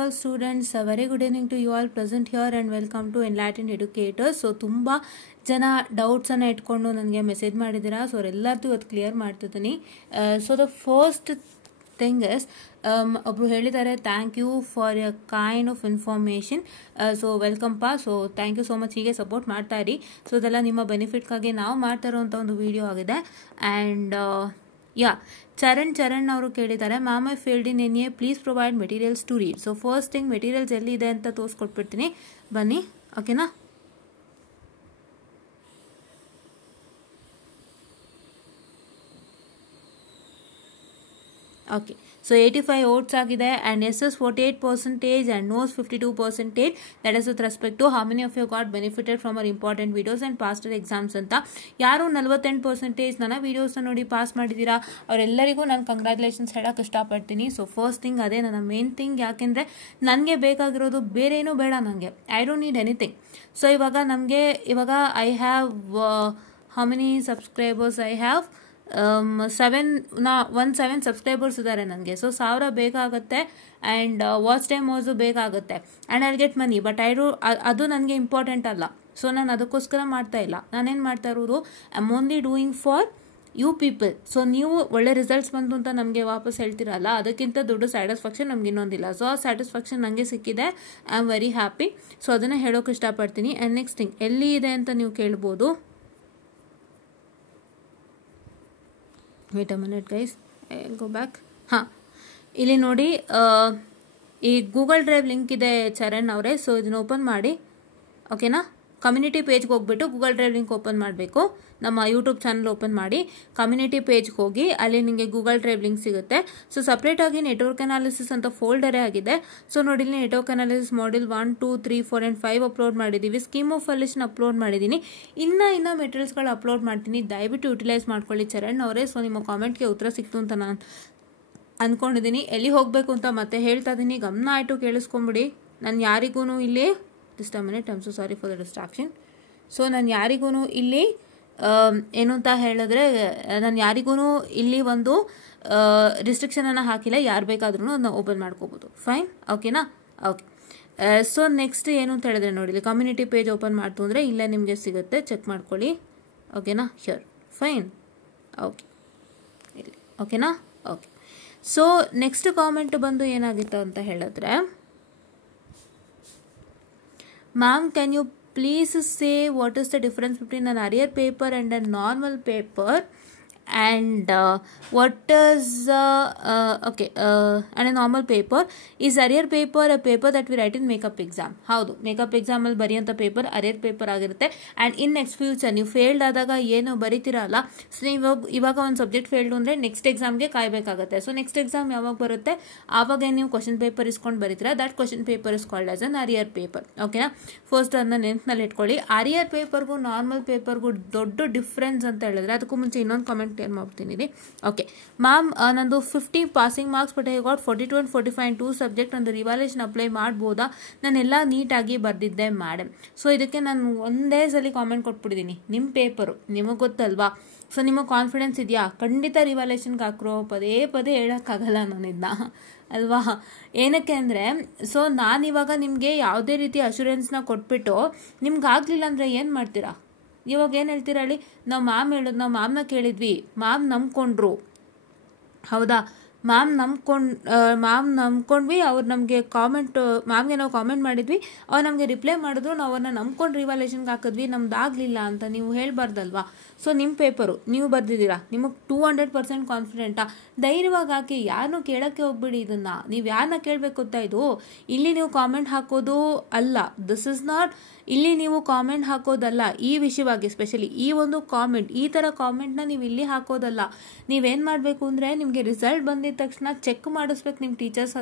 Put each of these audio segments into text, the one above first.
all students, a very good evening to you all present here and welcome to Enlightened Educators. So ತುಂಬ ಜನ ಡೌಟ್ಸನ್ನು ಇಟ್ಕೊಂಡು ನನಗೆ message ಮಾಡಿದ್ದೀರಾ. So ಅವರೆಲ್ಲರದ್ದು ಇವತ್ತು clear ಮಾಡ್ತಿದ್ದೀನಿ. So the first thing is ಒಬ್ರು ಹೇಳಿದ್ದಾರೆ, thank you for your kind of information. So welcome ಪಾ. So thank you so much. ಹೀಗೆ ಸಪೋರ್ಟ್ ಮಾಡ್ತಾ ಇರಿ. ಸೊ ಇದೆಲ್ಲ ನಿಮ್ಮ ಬೆನಿಫಿಟ್ಗಾಗಿ ನಾವು ಮಾಡ್ತಾ ಇರೋವಂಥ ಒಂದು ವಿಡಿಯೋ ಆಗಿದೆ. ಆ್ಯಂಡ್ ಚರಣ್ ಅವರು ಕೇಳಿದ್ದಾರೆ, ma'am I failed in N A, please provide materials to read. So first thing materials ಎಲ್ಲಿದೆ ಅಂತ ತೋರಿಸ್ಕೊಟ್ಬಿಡ್ತೀನಿ, ಬನ್ನಿ. ಓಕೆನಾ? ಓಕೆ, ಸೊ 85 votes ಆಗಿದೆ and SS 48% and no's 52%. that is with respect to how many of you got benefited from our important videos and past exams ಅಂತ. ಯಾರು 48% ನನ್ನ ವಿಡಿಯೋಸ್ನ ನೋಡಿ ಪಾಸ್ ಮಾಡಿದ್ದೀರಾ ಅವರೆಲ್ಲರಿಗೂ ನಾನು ಕಂಗ್ರ್ಯಾಚುಲೇಷನ್ಸ್ ಹೇಳಕ್ಕೆ ಇಷ್ಟಪಡ್ತೀನಿ. ಸೊ ಫಸ್ಟ್ ಥಿಂಗ್ ಅದೇ ನನ್ನ ಮೇನ್ ಥಿಂಗ್, ಯಾಕೆಂದರೆ ನನಗೆ ಬೇಕಾಗಿರೋದು ಬೇರೆ ಏನೂ ಬೇಡ, ನನಗೆ I don't need anything. So ಇವಾಗ I have how many subscribers I have 7 subscribers ಇದ್ದಾರೆ ನನಗೆ. ಸೊ 1000 ಬೇಕಾಗುತ್ತೆ ಆ್ಯಂಡ್ ವಾಚ್ ಟೈಮ್ ಆಲ್ಸೋ ಬೇಕಾಗುತ್ತೆ and I get money. But ಅದು ನನಗೆ ಇಂಪಾರ್ಟೆಂಟ್ ಅಲ್ಲ. ಸೊ ನಾನು ಅದಕ್ಕೋಸ್ಕರ ಮಾಡ್ತಾ ಇಲ್ಲ. ನಾನೇನು ಮಾಡ್ತಾ ಇರೋದು, I am only doing for you people. So ನೀವು ಒಳ್ಳೆ ರಿಸಲ್ಟ್ಸ್ ಬಂತು ಅಂತ ನಮಗೆ ವಾಪಸ್ ಹೇಳ್ತಿರಲ್ಲ, ಅದಕ್ಕಿಂತ ದೊಡ್ಡ ಸ್ಯಾಟಿಸ್ಫ್ಯಾಕ್ಷನ್ ನಮ್ಗೆ ಇನ್ನೊಂದಿಲ್ಲ. ಸೊ ಆ ಸ್ಯಾಟಿಸ್ಫ್ಯಾಕ್ಷನ್ ನನಗೆ ಸಿಕ್ಕಿದೆ. I am very happy. So ಅದನ್ನು ಹೇಳೋಕೆ ಇಷ್ಟಪಡ್ತೀನಿ. ಆ್ಯಂಡ್ ನೆಕ್ಸ್ಟ್ ಥಿಂಗ್, ಎಲ್ಲಿ ಇದೆ ಅಂತ ನೀವು ಕೇಳ್ಬೋದು. Wait a minute guys, go back. ಹಾಂ, ಇಲ್ಲಿ ನೋಡಿ, ಈ ಗೂಗಲ್ ಡ್ರೈವ್ ಲಿಂಕ್ ಇದೆ ಚರಣ್ ಅವರೇ. ಸೊ ಇದನ್ನ ಓಪನ್ ಮಾಡಿ. ಓಕೆನಾ? ಕಮ್ಯುನಿಟಿ ಪೇಜ್ಗೆ ಹೋಗ್ಬಿಟ್ಟು ಗೂಗಲ್ ಡ್ರೈವ್ ಲಿಂಕ್ ಓಪನ್ ಮಾಡಬೇಕು. ನಮ್ಮ ಯೂಟ್ಯೂಬ್ ಚಾನಲ್ ಓಪನ್ ಮಾಡಿ ಕಮ್ಯುನಿಟಿ ಪೇಜ್ಗೆ ಹೋಗಿ ಅಲ್ಲಿ ನಿಮಗೆ ಗೂಗಲ್ ಡ್ರೈವ್ ಲಿಂಕ್ ಸಿಗುತ್ತೆ. ಸೊ ಸಪ್ರೇಟಾಗಿ ನೆಟ್ವರ್ಕ್ ಅನಾಲಿಸಿಸ್ ಅಂತ ಫೋಲ್ಡರೇ ಆಗಿದೆ. ಸೊ ನೋಡಿ, ಇಲ್ಲಿ network analysis module 1, 2, 3, 4 and 5 upload ಮಾಡಿದ್ದೀವಿ. ಸ್ಕೀಮ್ ಆಫ್ ಅಲಿಷನ್ ಅಪ್ಲೋಡ್ ಮಾಡಿದ್ದೀನಿ. ಇನ್ನು ಮೆಟೀರಿಯಲ್ಸ್ಗಳು ಅಪ್ಲೋಡ್ ಮಾಡ್ತೀನಿ. ದಯವಿಟ್ಟು ಯುಟಿಲೈಸ್ ಮಾಡ್ಕೊಳ್ಳಿ ಚರಣ್ ಅವರೇ. ಸೊ ನಿಮ್ಮ ಕಾಮೆಂಟ್ಗೆ ಉತ್ತರ ಸಿಕ್ತು ಅಂತ ನಾನು ಅಂದ್ಕೊಂಡಿದ್ದೀನಿ. ಎಲ್ಲಿ ಹೋಗಬೇಕು ಅಂತ ಮತ್ತೆ ಹೇಳ್ತಾ ಇದ್ದೀನಿ, ಗಮನ ಆಯಿತು, ಕೇಳಿಸ್ಕೊಂಬಿಡಿ. ನಾನು ಯಾರಿಗೂ ಇಲ್ಲಿ just a minute, I am so sorry for the distraction. So ನಾನು ಯಾರಿಗೂ ಇಲ್ಲಿ ಏನು ಅಂತ ಹೇಳಿದ್ರೆ, ನಾನು ಯಾರಿಗೂ ಇಲ್ಲಿ ಒಂದು ರಿಸ್ಟ್ರಿಕ್ಷನನ್ನು ಹಾಕಿಲ್ಲ. ಯಾರು ಬೇಕಾದ್ರೂ ಅದನ್ನು ಓಪನ್ ಮಾಡ್ಕೋಬೋದು. ಫೈನ್, ಓಕೆನಾ? ಓಕೆ. ಸೊ ನೆಕ್ಸ್ಟ್ ಏನು ಅಂತ ಹೇಳಿದ್ರೆ ನೋಡಿ, ಇಲ್ಲಿ ಕಮ್ಯುನಿಟಿ ಪೇಜ್ ಓಪನ್ ಮಾಡ್ತು ಅಂದರೆ ಇಲ್ಲೇ ನಿಮಗೆ ಸಿಗುತ್ತೆ, ಚೆಕ್ ಮಾಡ್ಕೊಳ್ಳಿ. ಓಕೆನಾ? ಶ್ಯೂರ್, ಫೈನ್, ಓಕೆ, ಇಲ್ಲಿ ಓಕೆನಾ? ಓಕೆ. ಸೊ ನೆಕ್ಸ್ಟ್ ಕಾಮೆಂಟ್ ಬಂದು ಏನಾಗಿತ್ತು ಅಂತ ಹೇಳಿದ್ರೆ, ma'am can you please say what is the difference between an arrear paper and a normal paper, and what is and a normal paper. Is arrear paper a paper that we write in makeup exam? ಹೌದು, makeup ಎಕ್ಸಾಮಲ್ಲಿ ಬರೆಯೋಂಥ paper ಅರಿಯರ್ paper ಆಗಿರುತ್ತೆ. And in next future ನೀವು failed ಆದಾಗ ಏನು ಬರೀತಿರಲ್ಲ, so ನೀವು ಇವಾಗ ಒಂದು subject failed ಅಂದರೆ ನೆಕ್ಸ್ಟ್ ಎಕ್ಸಾಮ್ಗೆ ಕಾಯಬೇಕಾಗುತ್ತೆ. ಸೊ ನೆಕ್ಸ್ಟ್ ಎಕ್ಸಾಮ್ ಯಾವಾಗ ಬರುತ್ತೆ ಆವಾಗ ನೀವು ಕ್ವಶನ್ ಪೇಪರ್ ಇಸ್ಕೊಂಡು ಬರೀತೀರಾ. That question paper is called as an arrear paper. ಓಕೆನಾ? ಫಸ್ಟ್ ಅದನ್ನ ನೆನಪಿನಲ್ಲಿ ಇಟ್ಕೊಳ್ಳಿ. ಅರಿಯರ್ ಪೇಪರ್ಗೂ ನಾರ್ಮಲ್ ಪೇಪರ್ಗೂ ದೊಡ್ಡ ಡಿಫ್ರೆನ್ಸ್ ಅಂತ ಹೇಳಿದ್ರೆ, ಅದಕ್ಕೂ ಮುಂಚೆ ಇನ್ನೊಂದು ಕಾಮೆಂಟ್ ಕ್ಲಿಯರ್ ಮಾಡ್ತೀನಿ. ಓಕೆ ಮ್ಯಾಮ್, ನಂದು 50 passing marks, but I got 42 and 45 in 2 subject. ಒಂದು ರಿವಾಲ್ಯೂಷನ್ ಅಪ್ಲೈ ಮಾಡ್ಬೋದಾ? ನಾನೆಲ್ಲ ನೀಟಾಗಿ ಬರೆದಿದ್ದೆ ಮೇಡಮ್. ಸೊ ಇದಕ್ಕೆ ನಾನು ಒಂದೇ ಸಲ ಕಾಮೆಂಟ್ ಕೊಟ್ಬಿಟ್ಟಿದ್ದೀನಿ. ನಿಮ್ಮ ಪೇಪರು ನಿಮಗೆ ಗೊತ್ತಲ್ವಾ? ಸೊ ನಿಮಗೆ ಕಾನ್ಫಿಡೆನ್ಸ್ ಇದೆಯಾ? ಖಂಡಿತ ರಿವಾಲ್ಯೂಷನ್ಗೆ ಹಾಕ್ರೋ. ಪದೇ ಹೇಳೋಕ್ಕಾಗಲ್ಲ ನಾನಿದ್ನ ಅಲ್ವಾ? ಏನಕ್ಕೆ ಅಂದರೆ, ಸೊ ನಾನಿವಾಗ ನಿಮಗೆ ಯಾವುದೇ ರೀತಿ ಅಶ್ಯೂರೆನ್ಸ್ನ ಕೊಟ್ಬಿಟ್ಟು ನಿಮ್ಗೆ ಆಗಲಿಲ್ಲ ಅಂದರೆ ಏನು ಮಾಡ್ತೀರಾ? ಇವಾಗ ಏನು ಹೇಳ್ತೀರಾ ಹೇಳಿ? ನಾವು ಮ್ಯಾಮ್ನ ಕೇಳಿದ್ವಿ, ಮ್ಯಾಮ್ ನಂಬ್ಕೊಂಡ್ರು, ಹೌದಾ? ಮ್ಯಾಮ್ ನಂಬ್ಕೊಂಡ್ವಿ. ಅವ್ರು ನಮಗೆ ಮ್ಯಾಮ್ಗೆ ನಾವು ಕಾಮೆಂಟ್ ಮಾಡಿದ್ವಿ, ಅವ್ರು ನಮಗೆ ರಿಪ್ಲೈ ಮಾಡಿದ್ರು, ನಾವು ಅವ್ರನ್ನ ನಂಬ್ಕೊಂಡು ರಿವಾಲ್ಯೂಷನ್ಗೆ ಹಾಕಿದ್ವಿ, ನಮ್ದು ಆಗಲಿಲ್ಲ ಅಂತ ನೀವು ಹೇಳ್ಬಾರ್ದಲ್ವಾ? ಸೊ ನಿಮ್ಮ ಪೇಪರು ನೀವು ಬರೆದಿದ್ದೀರಾ, ನಿಮಗೆ 200% ಕಾನ್ಫಿಡೆಂಟಾ? ಧೈರ್ಯವಾಗಿ ಹಾಕಿ, ಯಾರನ್ನೂ ಕೇಳೋಕ್ಕೆ ಹೋಗ್ಬಿಡಿ. ಇದನ್ನು ನೀವು ಯಾರನ್ನ ಕೇಳಬೇಕು ಗೊತ್ತಾ? ಇದು ಇಲ್ಲಿ ನೀವು ಕಾಮೆಂಟ್ ಹಾಕೋದು ಅಲ್ಲ. ದಿಸ್ ಇಸ್ ನಾಟ್, ಇಲ್ಲಿ ನೀವು ಕಾಮೆಂಟ್ ಹಾಕೋದಲ್ಲ. ಈ ವಿಷಯವಾಗಿ ಸ್ಪೆಷಲಿ ಈ ಒಂದು ಕಾಮೆಂಟ್, ಈ ಥರ ಕಾಮೆಂಟ್ನ ನೀವು ಇಲ್ಲಿ ಹಾಕೋದಲ್ಲ. ನೀವೇನು ಮಾಡಬೇಕು ಅಂದರೆ, ನಿಮಗೆ ರಿಸಲ್ಟ್ ಬಂದಿದ ತಕ್ಷಣ ಚೆಕ್ ಮಾಡಿಸ್ಬೇಕು ನಿಮ್ಮ ಟೀಚರ್ಸ್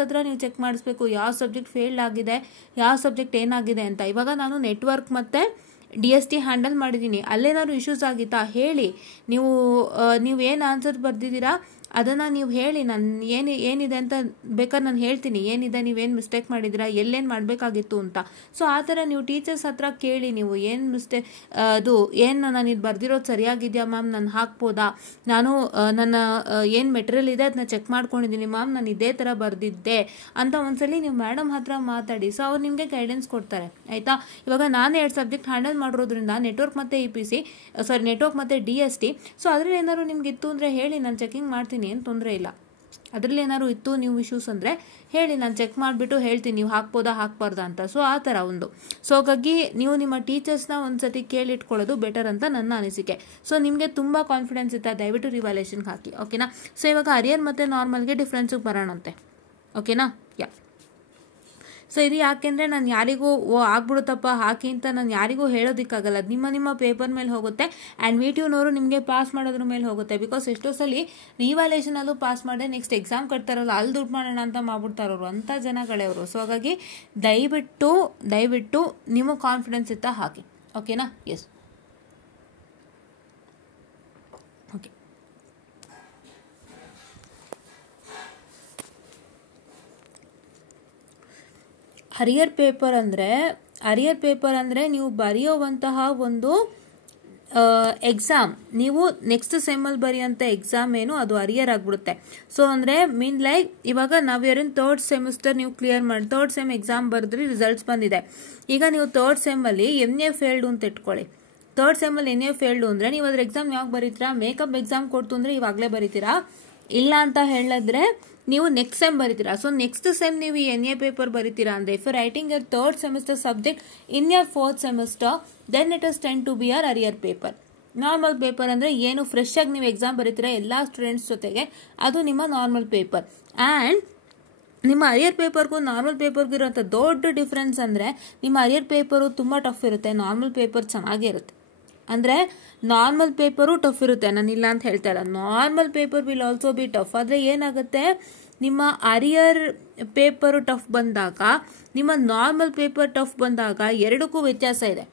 ಹತ್ರ ನೀವು ಚೆಕ್ ಮಾಡಿಸ್ಬೇಕು ಯಾವ ಸಬ್ಜೆಕ್ಟ್ ಫೇಲ್ಡ್ ಆಗಿದೆ, ಯಾವ ಸಬ್ಜೆಕ್ಟ್ ಏನಾಗಿದೆ ಅಂತ. ಇವಾಗ ನಾನು ನೆಟ್ವರ್ಕ್ ಮತ್ತು DST ಹ್ಯಾಂಡಲ್ ಮಾಡಿದ್ದೀನಿ. ಅಲ್ಲೇನಾದ್ರು ಇಶ್ಯೂಸ್ ಆಗಿತ್ತಾ ಹೇಳಿ. ನೀವು ಏನು ಆನ್ಸರ್ ಬರ್ದಿದ್ದೀರಾ ಅದನ್ನು ನೀವು ಹೇಳಿ, ನಾನು ಏನಿದೆ ಅಂತ ಬೇಕಾದ್ರೆ ನಾನು ಹೇಳ್ತೀನಿ, ಏನಿದೆ, ನೀವೇನು ಮಿಸ್ಟೇಕ್ ಮಾಡಿದ್ದೀರಾ, ಎಲ್ಲೇನು ಮಾಡಬೇಕಾಗಿತ್ತು ಅಂತ. ಸೊ ಆ ಥರ ನೀವು ಟೀಚರ್ಸ್ ಹತ್ರ ಕೇಳಿ, ನೀವು ಏನು ಮಿಸ್ಟೇಕ್, ನಾನು ಇದು ಬರ್ದಿರೋದು ಸರಿಯಾಗಿದೆಯಾ ಮ್ಯಾಮ್, ನಾನು ಹಾಕ್ಬೋದಾ, ನನ್ನ ಏನು ಮೆಟೀರಿಯಲ್ ಇದೆ ಅದನ್ನ ಚೆಕ್ ಮಾಡ್ಕೊಂಡಿದ್ದೀನಿ ಮ್ಯಾಮ್, ನಾನು ಇದೇ ಥರ ಬರೆದಿದ್ದೆ ಅಂತ ಒಂದ್ಸಲಿ ನೀವು ಮೇಡಮ್ ಹತ್ರ ಮಾತಾಡಿ. ಸೊ ಅವ್ರು ನಿಮಗೆ ಗೈಡೆನ್ಸ್ ಕೊಡ್ತಾರೆ, ಆಯಿತಾ. ಇವಾಗ ನಾನು 2 ಸಬ್ಜೆಕ್ಟ್ ಹ್ಯಾಂಡಲ್ ಮಾಡಿರೋದ್ರಿಂದ ನೆಟ್ವರ್ಕ್ ಮತ್ತು ನೆಟ್ವರ್ಕ್ ಮತ್ತು DST. ಸೊ ಅದರಲ್ಲಿ ಏನಾದ್ರು ನಿಮ್ಗೆ ಇತ್ತು ಅಂದರೆ ಹೇಳಿ, ನಾನು ಚೆಕಿಂಗ್ ಮಾಡ್ತೀನಿ, ಏನು ತೊಂದರೆ ಇಲ್ಲ. ಅದರಲ್ಲಿ ಏನಾದ್ರು ಇತ್ತು ನೀವು ಇಶ್ಯೂಸ್ ಅಂದರೆ ಹೇಳಿ, ನಾನು ಚೆಕ್ ಮಾಡಿಬಿಟ್ಟು ಹೇಳ್ತೀನಿ ನೀವು ಹಾಕ್ಬೋದಾ ಹಾಕ್ಬಾರ್ದಾ ಅಂತ. ಸೊ ಆ ಥರ ಒಂದು. ಸೊ ಹಾಗಾಗಿ ನೀವು ನಿಮ್ಮ ಟೀಚರ್ಸ್ನ ಒಂದ್ಸತಿ ಕೇಳಿಟ್ಕೊಳ್ಳೋದು ಬೆಟರ್ ಅಂತ ನನ್ನ ಅನಿಸಿಕೆ. ಸೊ ನಿಮಗೆ ತುಂಬ ಕಾನ್ಫಿಡೆನ್ಸ್ ಇತ್ತಾ, ದಯವಿಟ್ಟು ರಿವ್ಯಾಲ್ಯೂಯೇಷನ್ಗೆ ಹಾಕಿ, ಓಕೆನಾ. ಸೊ ಇವಾಗ ಅರಿಯರ್ ಮತ್ತು ನಾರ್ಮಲ್ಗೆ ಡಿಫ್ರೆನ್ಸಿಗೆ ಬರೋಣಂತೆ, ಓಕೆನಾ. ಸೊ ಇದು ಯಾಕೆಂದರೆ ನಾನು ಯಾರಿಗೂ ಆಗ್ಬಿಡುತ್ತಪ್ಪ ಹಾಕಿ ಅಂತ ನಾನು ಯಾರಿಗೂ ಹೇಳೋದಕ್ಕಾಗಲ್ಲ. ಅದು ನಿಮ್ಮ ಪೇಪರ್ ಮೇಲೆ ಹೋಗುತ್ತೆ. ಆ್ಯಂಡ್ VTUನವರು ನಿಮಗೆ ಪಾಸ್ ಮಾಡೋದ್ರ ಮೇಲೆ ಹೋಗುತ್ತೆ. ಬಿಕಾಸ್ ಎಷ್ಟೋ ಸಲ ರಿವ್ಯಾಲ್ಯೂಯೇಷನಲ್ಲೂ ಪಾಸ್ ಮಾಡಿದೆ ನೆಕ್ಸ್ಟ್ ಎಕ್ಸಾಮ್ ಕಟ್ತಾರಲ್ಲ, ಅಲ್ಲಿ ದುಡ್ಡು ಮಾಡೋಣ ಅಂತ ಮಾಡ್ಬಿಡ್ತಾರವರು, ಅಂಥ ಜನಗಳೇ ಅವರು. ಸೊ ಹಾಗಾಗಿ ದಯವಿಟ್ಟು ನಿಮಗೆ ಕಾನ್ಫಿಡೆನ್ಸ್ ಇತ್ತಾ ಹಾಕಿ, ಓಕೆನಾ. S, okay. ಅರಿಯರ್ ಪೇಪರ್ ಅಂದರೆ ನೀವು ಬರೆಯುವಂತಹ ಒಂದು ಎಕ್ಸಾಮ್, ನೀವು ನೆಕ್ಸ್ಟ್ ಸೆಮ್ಮಲ್ಲಿ ಬರೆಯುವಂಥ ಎಕ್ಸಾಮ್ ಏನು ಅದು ಅರಿಯರ್ ಆಗಿಬಿಡುತ್ತೆ. ಸೊ ಅಂದರೆ ಲೈಕ್ ಇವಾಗ ನಾವು ಥರ್ಡ್ ಸೆಮಿಸ್ಟರ್ ನೀವು ಕ್ಲಿಯರ್ ಮಾಡಿ ಥರ್ಡ್ ಸೆಮ್ ಎಕ್ಸಾಮ್ ಬರೆದ್ರಿ, ರಿಸಲ್ಟ್ಸ್ ಬಂದಿದೆ. ಈಗ ನೀವು ಥರ್ಡ್ ಸೆಮ್ಮಲ್ಲಿ NA ಫೇಲ್ಡು ಅಂತ ಇಟ್ಕೊಳ್ಳಿ. ಥರ್ಡ್ ಸೆಮ್ಮಲ್ಲಿ NA ಫೇಲ್ಡು ಅಂದರೆ ನೀವು ಅದ್ರ ಎಕ್ಸಾಮ್ ಯಾವಾಗ ಬರೀತೀರಾ, ಮೇಕಪ್ ಎಕ್ಸಾಮ್ ಕೊಡ್ತು ಅಂದರೆ ಇವಾಗಲೇ ಬರೀತೀರಾ, ಇಲ್ಲ ಅಂತ ಹೇಳಿದ್ರೆ ನೀವು ನೆಕ್ಸ್ಟ್ ಸೆಮ್ ಬರೀತೀರಾ. ಸೊ ನೆಕ್ಸ್ಟ್ ಸೆಮ್ ನೀವು NA ಪೇಪರ್ ಬರೀತೀರಾ ಅಂದರೆ if writing your third semester subject in your fourth semester then it is tend to be your arrear paper. Normal paper ಅಂದರೆ ಏನು ಫ್ರೆಶ್ ಆಗಿ ನೀವು ಎಕ್ಸಾಮ್ ಬರೀತೀರಾ ಎಲ್ಲ ಸ್ಟೂಡೆಂಟ್ಸ್ ಜೊತೆಗೆ, ಅದು ನಿಮ್ಮ ನಾರ್ಮಲ್ ಪೇಪರ್. ಆ್ಯಂಡ್ ನಿಮ್ಮ ಅರಿಯರ್ ಪೇಪರ್ಗೂ ನಾರ್ಮಲ್ ಪೇಪರ್ಗೂ ಇರೋಂಥ ದೊಡ್ಡ ಡಿಫ್ರೆನ್ಸ್ ಅಂದರೆ ನಿಮ್ಮ ಅರಿಯರ್ ಪೇಪರು ತುಂಬ ಟಫ್ ಇರುತ್ತೆ, ನಾರ್ಮಲ್ ಪೇಪರ್ ಚೆನ್ನಾಗೇ ಇರುತ್ತೆ. ಅಂದರೆ ನಾರ್ಮಲ್ ಪೇಪರು ಟಫ್ ಇರುತ್ತೆ, ನಾನು ಇಲ್ಲ ಅಂತ ಹೇಳ್ತಾ ಇಲ್ಲ, normal paper will also be tough. ಆದರೆ ಏನಾಗುತ್ತೆ, ನಿಮ್ಮ ಅರಿಯರ್ ಪೇಪರು ಟಫ್ ಬಂದಾಗ, ನಿಮ್ಮ ನಾರ್ಮಲ್ ಪೇಪರ್ ಟಫ್ ಬಂದಾಗ ಎರಡಕ್ಕೂ ವ್ಯತ್ಯಾಸ ಇದೆ.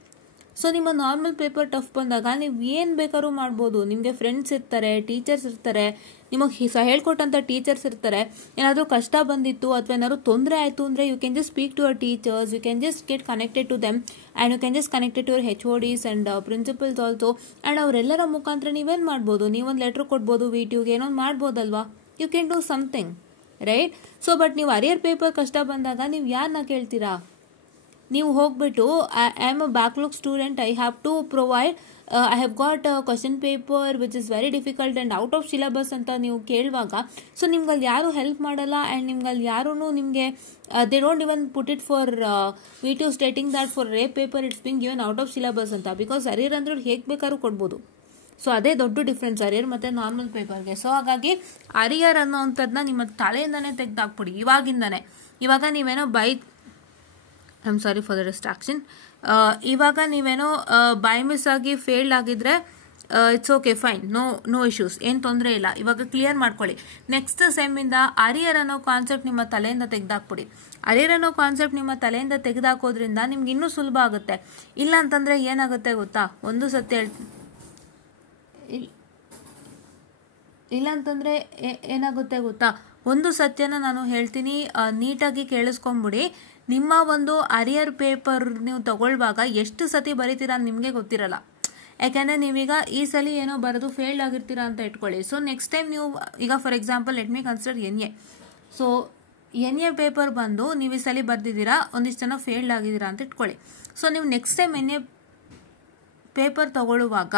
ಸೊ ನಿಮ್ಮ ನಾರ್ಮಲ್ ಪೇಪರ್ ಟಫ್ ಬಂದಾಗ ನೀವು ಏನು ಬೇಕಾದ್ರೂ ಮಾಡ್ಬೋದು. ನಿಮಗೆ ಫ್ರೆಂಡ್ಸ್ ಇರ್ತಾರೆ, ಟೀಚರ್ಸ್ ಇರ್ತಾರೆ, ನಿಮಗೆ ಹೇಳ್ಕೊಟ್ಟಂಥ ಟೀಚರ್ಸ್ ಇರ್ತಾರೆ. ಏನಾದರೂ ಕಷ್ಟ ಬಂದಿತ್ತು ಅಥವಾ ಏನಾದರೂ ತೊಂದರೆ ಆಯಿತು ಅಂದರೆ you can just speak to our teachers, you can just get connected to them and you can just connected to your HODs and principals also. And ಅವರೆಲ್ಲರ ಮುಖಾಂತರ ನೀವೇನು ಮಾಡ್ಬೋದು, ನೀವೊಂದು ಲೆಟ್ರ್ ಕೊಡ್ಬೋದು, VTUಗೆ ಏನೋ ಮಾಡ್ಬೋದಲ್ವಾ, you can do something, right. So but ನೀವು ಅರಿಯರ್ ಪೇಪರ್ ಕಷ್ಟ ಬಂದಾಗ ನೀವು ಯಾರನ್ನ ಕೇಳ್ತೀರಾ, ನೀವು ಹೋಗ್ಬಿಟ್ಟು I am a backlog student, I have to provide, I have got question paper which is very difficult and out of syllabus ಅಂತ ನೀವು ಕೇಳುವಾಗ, ಸೊ ನಿಮ್ಗಲ್ಲಿ ಯಾರೂ ಹೆಲ್ಪ್ ಮಾಡಲ್ಲ. ಆ್ಯಂಡ್ ನಿಮ್ಗಲ್ಲಿ ಯಾರೂ ನಿಮಗೆ they don't even put it for VTU stating that for rape paper it's being given out of syllabus ಅಂತ. Because ಅರಿಯರ್ ಅಂದ್ರೆ ಹೇಗೆ ಬೇಕಾದ್ರೂ ಕೊಡ್ಬೋದು. ಸೊ ಅದೇ ದೊಡ್ಡ ಡಿಫ್ರೆನ್ಸ್ ಅರಿಯರ್ ಮತ್ತು ನಾರ್ಮಲ್ ಪೇಪರ್ಗೆ. ಸೊ ಹಾಗಾಗಿ ಅರಿಯರ್ ಅನ್ನೋವಂಥದ್ದನ್ನ ನಿಮ್ಮ ತಲೆಯಿಂದನೇ ತೆಗೆದಾಕ್ಬಿಡಿ ಇವಾಗಿಂದನೇ. ಇವಾಗ ನೀವೇನೋ I am sorry for the distraction. ಇವಾಗ ನೀವೇನೋ ಬೈ ಮಿಸ್ ಆಗಿ ಫೇಲ್ಡ್ ಆಗಿದ್ರೆ it's okay, fine, no issues, ಏನು ತೊಂದರೆ ಇಲ್ಲ. ಇವಾಗ ಕ್ಲಿಯರ್ ಮಾಡ್ಕೊಳ್ಳಿ. ನೆಕ್ಸ್ಟ್ ಸೆಮ್ಮಿಂದ ಅರಿಯರ್ ಅನ್ನೋ ಕಾನ್ಸೆಪ್ಟ್ ನಿಮ್ಮ ತಲೆಯಿಂದ ತೆಗೆದಾಕ್ಬಿಡಿ. ಅರಿಯರ್ ಅನ್ನೋ ಕಾನ್ಸೆಪ್ಟ್ ನಿಮ್ಮ ತಲೆಯಿಂದ ತೆಗೆದಾಕೋದ್ರಿಂದ ನಿಮ್ಗೆ ಇನ್ನೂ ಸುಲಭ ಆಗುತ್ತೆ. ಇಲ್ಲ ಅಂತಂದರೆ ಏನಾಗುತ್ತೆ ಗೊತ್ತಾ, ಒಂದು ಸತ್ಯ ಇಲ್ಲಾಂತಂದರೆ ಏನಾಗುತ್ತೆ ಗೊತ್ತಾ, ಒಂದು ಸತ್ಯನ ನಾನು ಹೇಳ್ತೀನಿ, ನೀಟಾಗಿ ಕೇಳಿಸ್ಕೊಂಬಿಡಿ. ನಿಮ್ಮ ಒಂದು ಅರಿಯರ್ ಪೇಪರ್ ನೀವು ತಗೊಳ್ಳುವಾಗ ಎಷ್ಟು ಸತಿ ಬರೀತೀರಾ ನಿಮಗೆ ಗೊತ್ತಿರಲ್ಲ. ಯಾಕೆಂದರೆ ನೀವೀಗ ಈ ಸಲ ಏನೋ ಬರೆದು ಫೇಲ್ಡ್ ಆಗಿರ್ತೀರಾ ಅಂತ ಇಟ್ಕೊಳ್ಳಿ. ಸೊ ನೆಕ್ಸ್ಟ್ ಟೈಮ್ ನೀವು ಈಗ for example let me consider NA. So NA paper ಬಂದು ನೀವು ಈ ಸಲ ಬರೆದಿದ್ದೀರಾ, ಒಂದಿಷ್ಟು ಜನ ಫೇಲ್ಡ್ ಆಗಿದ್ದೀರಾ ಅಂತ ಇಟ್ಕೊಳ್ಳಿ. ಸೊ ನೀವು ನೆಕ್ಸ್ಟ್ ಟೈಮ್ NA ಪೇಪರ್ ತಗೊಳ್ಳುವಾಗ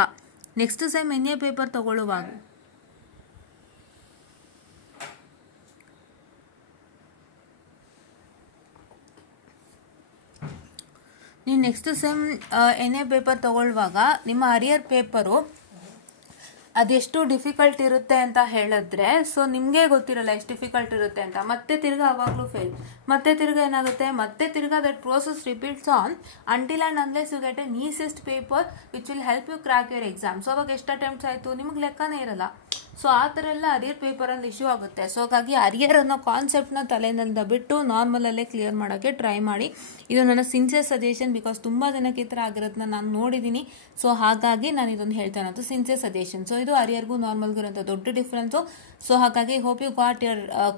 ನೀವು ನೆಕ್ಸ್ಟ್ ಸೆಮ್ NA ಪೇಪರ್ ತಗೊಳ್ಳುವಾಗ ನಿಮ್ಮ ಅರಿಯರ್ ಪೇಪರು ಅದೆಷ್ಟು ಡಿಫಿಕಲ್ಟ್ ಇರುತ್ತೆ ಅಂತ ಹೇಳಿದ್ರೆ, ಸೊ ನಿಮಗೆ ಗೊತ್ತಿರಲ್ಲ ಎಷ್ಟು ಡಿಫಿಕಲ್ಟ್ ಇರುತ್ತೆ ಅಂತ. ಮತ್ತೆ ತಿರ್ಗಾ ಅವಾಗಲೂ ಫೇಲ್, ಮತ್ತೆ ತಿರ್ಗಾ ಏನಾಗುತ್ತೆ, ಮತ್ತೆ ತಿರ್ಗಾ that process repeats on until and unless you get a nicest paper which will help you crack your exam. So ಅವಾಗ ಎಷ್ಟು ಅಟೆಂಪ್ಟ್ಸ್ ಆಯಿತು ನಿಮಗೆ ಲೆಕ್ಕನೇ ಇರಲ್ಲ. ಸೊ ಆ ಥರ ಎಲ್ಲ ಅರಿಯರ್ ಪೇಪರಲ್ಲಿ ಇಶ್ಯೂ ಆಗುತ್ತೆ. ಸೊ ಹಾಗಾಗಿ ಅರಿಯರ್ ಅನ್ನೋ ಕಾನ್ಸೆಪ್ಟ್ನ ತಲೆಯಿಂದ ಬಿಟ್ಟು ನಾರ್ಮಲಲ್ಲೇ ಕ್ಲಿಯರ್ ಮಾಡೋಕ್ಕೆ ಟ್ರೈ ಮಾಡಿ. ಇದು ನನ್ನ ಸಿನ್ಸಿಯರ್ ಸಜೆಷನ್, ಬಿಕಾಸ್ ತುಂಬ ಜನಕ್ಕೆ ಈ ಥರ ಆಗಿರೋದನ್ನ ನಾನು ನೋಡಿದ್ದೀನಿ. ಸೊ ಹಾಗಾಗಿ ನಾನು ಇದೊಂದು ಹೇಳ್ತೇನೆ, ಅದು ಸಿನ್ಸಿಯರ್ ಸಜೆಷನ್. ಸೊ ಇದು ಅರಿಯರ್ಗೂ ನಾರ್ಮಲ್ಗೂ ಇರೋಂಥ ದೊಡ್ಡ ಡಿಫ್ರೆನ್ಸು. ಸೊ ಹಾಗಾಗಿ hope you got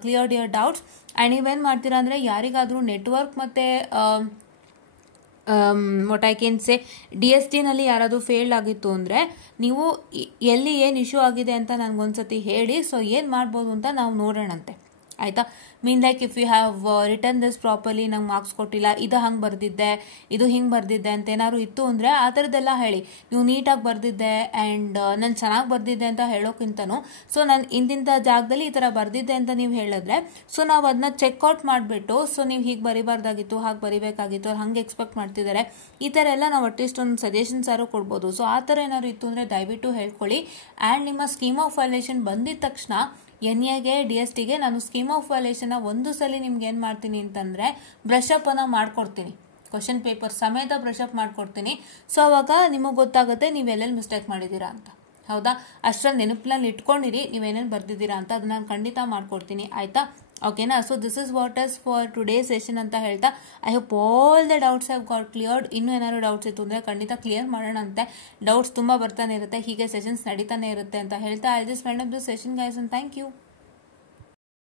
cleared your doubts. And ನೀವೇನು ಮಾಡ್ತೀರಾ ಅಂದರೆ, ಯಾರಿಗಾದರೂ ನೆಟ್ವರ್ಕ್ ಮತ್ತು ವಾಟ್ ಐ ಕ್ಯಾನ್ ಸೇ DSTನಲ್ಲಿ ಯಾರಾದರೂ ಫೇಲ್ಡ್ ಆಗಿತ್ತು ಅಂದರೆ, ನೀವು ಎಲ್ಲಿ ಏನು ಇಶ್ಯೂ ಆಗಿದೆ ಅಂತ ನನಗೊಂದ್ಸತಿ ಹೇಳಿ. ಸೊ ಏನು ಮಾಡ್ಬೋದು ಅಂತ ನಾವು ನೋಡೋಣಂತೆ, ಆಯಿತಾ? Mean like if you have return this properly, ನಂಗೆ ಮಾರ್ಕ್ಸ್ ಕೊಟ್ಟಿಲ್ಲ, ಇದು ಹಂಗೆ ಬರ್ದಿದ್ದೆ, ಇದು ಹಿಂಗೆ ಬರ್ದಿದ್ದೆ ಅಂತ ಏನಾದ್ರು ಇತ್ತು ಅಂದರೆ ಆ ಥರದ್ದೆಲ್ಲ ಹೇಳಿ. ನೀವು ನೀಟಾಗಿ ಬರ್ದಿದ್ದೆ ಆ್ಯಂಡ್ ನಾನು ಚೆನ್ನಾಗಿ ಬರ್ದಿದ್ದೆ ಅಂತ ಹೇಳೋಕ್ಕಿಂತನೂ, ಸೊ ನಾನು ಇಂತಿಂಥ ಜಾಗದಲ್ಲಿ ಈ ಥರ ಬರ್ದಿದ್ದೆ ಅಂತ ನೀವು ಹೇಳಿದ್ರೆ, ಸೊ ನಾವು ಅದನ್ನ ಚೆಕ್ಔಟ್ ಮಾಡಿಬಿಟ್ಟು, ಸೊ ನೀವು ಹೀಗೆ ಬರಿಬಾರ್ದಾಗಿತ್ತು, ಹಾಗೆ ಬರಿಬೇಕಾಗಿತ್ತು, ಅವ್ರು ಹಂಗೆ ಎಕ್ಸ್ಪೆಕ್ಟ್ ಮಾಡ್ತಿದ್ದಾರೆ, ಈ ಥರ ಎಲ್ಲ ನಾವು ಅಟ್ಲೀಸ್ಟ್ ಒಂದು ಸಜೆಷನ್ಸ್ ಯಾರು ಕೊಡ್ಬೋದು. ಸೊ ಆ ಥರ ಏನಾದ್ರು ಇತ್ತು ಅಂದರೆ ದಯವಿಟ್ಟು ಹೇಳ್ಕೊಳ್ಳಿ. ಆ್ಯಂಡ್ ನಿಮ್ಮ ಸ್ಕೀಮ್ ಆಫ್ ವೈಲೇಷನ್ ಬಂದಿದ ತಕ್ಷಣ NAಗೆ DSTಗೆ ನಾನು ಸ್ಕೀಮ್ ಆಫ್ ವೈಲೇಷನ್ನ ಒಂದು ಸಲ ನಿಮ್ಗೆ ಏನು ಮಾಡ್ತೀನಿ ಅಂತಂದರೆ, ಬ್ರಷಪ್ ಅನ್ನ ಮಾಡ್ಕೊಡ್ತೀನಿ, ಕ್ವಶನ್ ಪೇಪರ್ ಸಮೇತ ಬ್ರಷಪ್ ಮಾಡ್ಕೊಡ್ತೀನಿ. ಸೊ ಅವಾಗ ನಿಮಗೆ ಗೊತ್ತಾಗುತ್ತೆ ನೀವು ಎಲ್ಲೆಲ್ಲಿ ಮಿಸ್ಟೇಕ್ ಮಾಡಿದ್ದೀರಾ ಅಂತ. ಹೌದಾ? ಅಷ್ಟರಲ್ಲಿ ನೆನಪಿನಲ್ಲಿ ಇಟ್ಕೊಂಡಿರಿ ನೀವೇನೇನು ಬರ್ದಿದ್ದೀರಾ ಅಂತ, ಅದನ್ನ ನಾನು ಖಂಡಿತ ಮಾಡ್ಕೊಡ್ತೀನಿ, ಆಯಿತಾ? ಓಕೆನಾ? So this is what is for today session ಅಂತ ಹೇಳ್ತಾ, I hope all the doubts have got cleared. ಇನ್ನೂ ಏನಾದ್ರು ಡೌಟ್ಸ್ ಇತ್ತು ಅಂದರೆ ಖಂಡಿತ ಕ್ಲಿಯರ್ ಮಾಡೋಣಂತೆ. ಡೌಟ್ಸ್ ತುಂಬ ಬರ್ತಾನೆ ಇರುತ್ತೆ, ಹೀಗೆ ಸೆಷನ್ಸ್ ನಡೀತಾನೆ ಇರುತ್ತೆ ಅಂತ ಹೇಳ್ತಾ, I just wind up this session guys, and thank you.